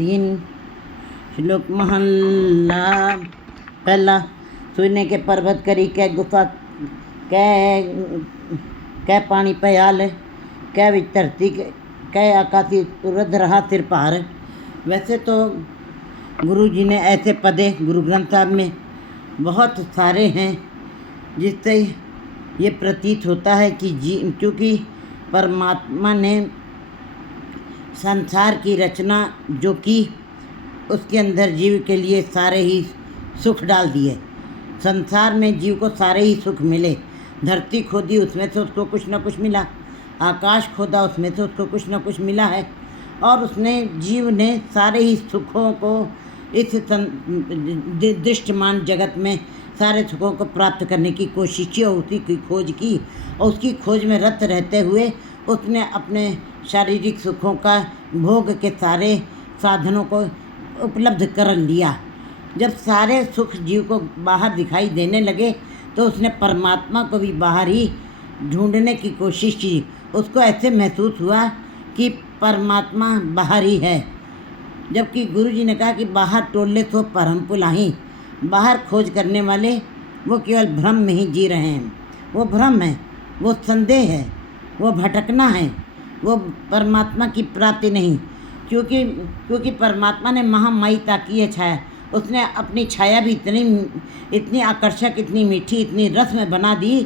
3 श्लोक महला पहला। सोने के पर्वत करी कै गुफा कै पानी प्याल कै विच धरती कै आकाशी उड़द रहा सिर भार। वैसे तो गुरु जी ने ऐसे पदे गुरु ग्रंथ साहब में बहुत सारे हैं, जिससे ये प्रतीत होता है कि क्योंकि परमात्मा ने संसार की रचना जो की, उसके अंदर जीव के लिए सारे ही सुख डाल दिए। संसार में जीव को सारे ही सुख मिले। धरती खोदी, उसमें से उसको कुछ न कुछ मिला। आकाश खोदा, उसमें से उसको कुछ न कुछ मिला है। और उसने जीव ने सारे ही सुखों को इस दृष्टमान जगत में सारे सुखों को प्राप्त करने की कोशिश की और उसी की खोज की। और उसकी खोज में रत रहते हुए उसने अपने शारीरिक सुखों का भोग के सारे साधनों को उपलब्ध कर लिया। जब सारे सुख जीव को बाहर दिखाई देने लगे तो उसने परमात्मा को भी बाहर ही ढूंढने की कोशिश की। उसको ऐसे महसूस हुआ कि परमात्मा बाहर ही है। जबकि गुरु जी ने कहा कि बाहर टोले तो परम पुलाही। बाहर खोज करने वाले वो केवल भ्रम में ही जी रहे हैं। वो भ्रम है, वो संदेह है, वो भटकना है, वो परमात्मा की प्राप्ति नहीं। क्योंकि परमात्मा ने महामाई ताकी है छाया। उसने अपनी छाया भी इतनी आकर्षक, इतनी मीठी, इतनी रस में बना दी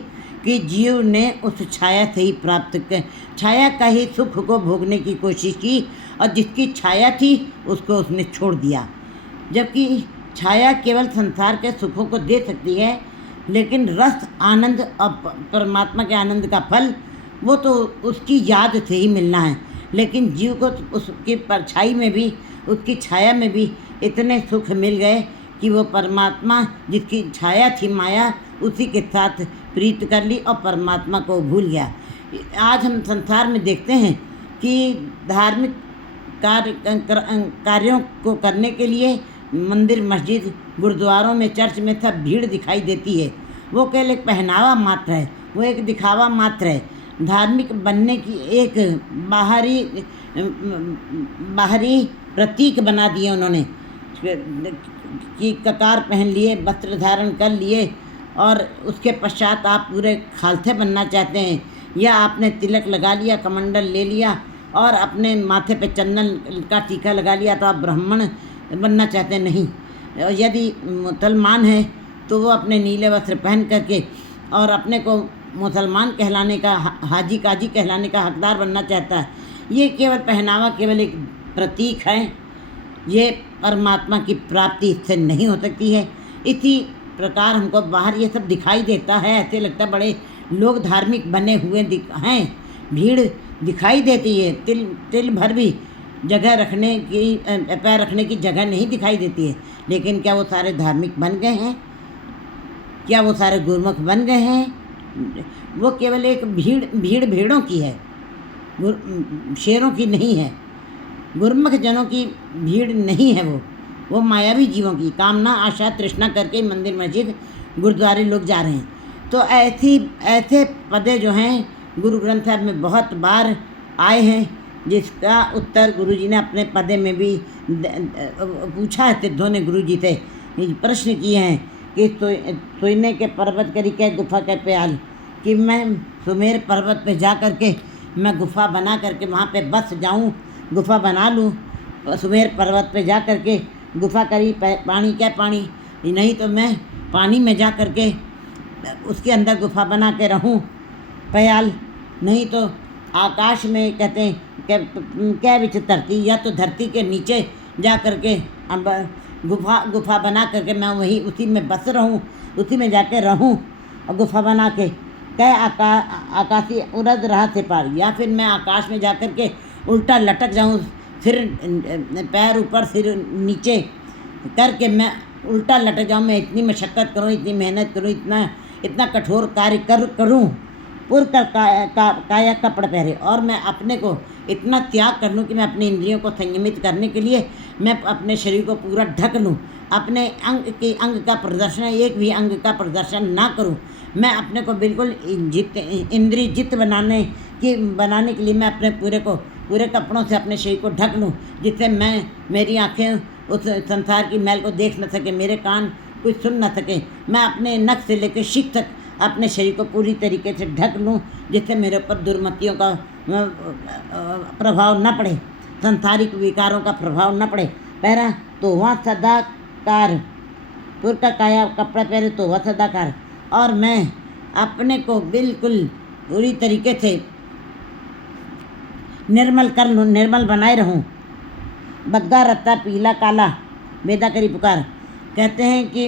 कि जीव ने उस छाया से ही प्राप्त कर छाया का ही सुख को भोगने की कोशिश की। और जिसकी छाया थी उसको उसने छोड़ दिया। जबकि छाया केवल संसार के सुखों को दे सकती है, लेकिन रस, आनंद और परमात्मा के आनंद का फल वो तो उसकी याद से ही मिलना है। लेकिन जीव को उसकी परछाई में भी, उसकी छाया में भी इतने सुख मिल गए कि वो परमात्मा जिसकी छाया थी माया, उसी के साथ प्रीत कर ली और परमात्मा को भूल गया। आज हम संसार में देखते हैं कि धार्मिक कार्यों को करने के लिए मंदिर, मस्जिद, गुरुद्वारों में, चर्च में सब भीड़ दिखाई देती है। वो केवल एक पहनावा मात्र है, वो एक दिखावा मात्र है। धार्मिक बनने की एक बाहरी प्रतीक बना दिए उन्होंने कि ककार पहन लिए, वस्त्र धारण कर लिए और उसके पश्चात आप पूरे खालसे बनना चाहते हैं, या आपने तिलक लगा लिया, कमंडल ले लिया और अपने माथे पे चंदन का टीका लगा लिया तो आप ब्राह्मण बनना चाहते नहीं। यदि मुसलमान है तो वो अपने नीले वस्त्र पहन करके और अपने को मुसलमान कहलाने का, हाजी काजी कहलाने का हकदार बनना चाहता है। ये केवल पहनावा, केवल एक प्रतीक है। ये परमात्मा की प्राप्ति इससे नहीं हो सकती है। इसी प्रकार हमको बाहर ये सब दिखाई देता है, ऐसे लगता है बड़े लोग धार्मिक बने हुए हैं, भीड़ दिखाई देती है। तिल भर भी जगह रखने की, पैर रखने की जगह नहीं दिखाई देती है। लेकिन क्या वो सारे धार्मिक बन गए हैं? क्या वो सारे गुरुमुख बन गए हैं? वो केवल एक भेड़ों की है, शेरों की नहीं है। गुरुमुख जनों की भीड़ नहीं है। वो मायावी जीवों की कामना, आशा, तृष्णा करके मंदिर, मस्जिद, गुरुद्वारे लोग जा रहे हैं। तो ऐसे पदे जो हैं गुरु ग्रंथ साहब में बहुत बार आए हैं, जिसका उत्तर गुरु जी ने अपने पदे में भी पूछा है। सिद्धों ने गुरु जी से प्रश्न किए हैं कि सोने के पर्वत करी कै गुफा कै प्याल, कि मैं सुमेर पर्वत पे जा करके मैं गुफा बना करके वहाँ पे बस जाऊँ, गुफा बना लूँ। सुमेर पर्वत पे जा करके गुफा करी, पानी क्या पानी, नहीं तो मैं पानी में जा करके उसके अंदर गुफा बना के रहूँ। प्याल, नहीं तो आकाश में, कहते हैं क्या विच धरती, या तो धरती के नीचे जा करके गुफा बना करके मैं वही उसी में बस रहूँ, उसी में जाके रहूँ और गुफा बना के कै आकाशी उड़द रहा से पार, या फिर मैं आकाश में जा करके उल्टा लटक जाऊँ, फिर पैर ऊपर सिर नीचे करके मैं उल्टा लटक जाऊँ। मैं इतनी मशक्क़त करूँ, इतनी मेहनत करूँ, इतना कठोर कार्य करूँ, पुर कर काया कपड़ पहरे, और मैं अपने को इतना त्याग कर लूँ कि मैं अपने इंद्रियों को संयमित करने के लिए मैं अपने शरीर को पूरा ढक लूँ। अपने अंग का प्रदर्शन, एक भी अंग का प्रदर्शन ना करूँ। मैं अपने को बिल्कुल इंद्रिय जित बनाने के लिए मैं अपने पूरे को पूरे कपड़ों से अपने शरीर को ढक लूँ, जिससे मेरी आँखें उस संसार की मैल को देख न सके, मेरे कान कुछ सुन न सके। मैं अपने नख से लेकर शिख तक अपने शरीर को पूरी तरीके से ढक लूँ, जिससे मेरे ऊपर दुर्मतियों का प्रभाव न पड़े, संसारिक विकारों का प्रभाव न पड़े। पहरा तो वह सदाकार, पुर का काया कपड़ा पहने तो वह सदाकार, और मैं अपने को बिल्कुल पूरी तरीके से निर्मल कर लूँ, निर्मल बनाए रहूँ। बग्गा रत्ता पीला काला वेदा करी पुकार। कहते हैं कि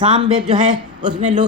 सामवेद जो है उसमें लोग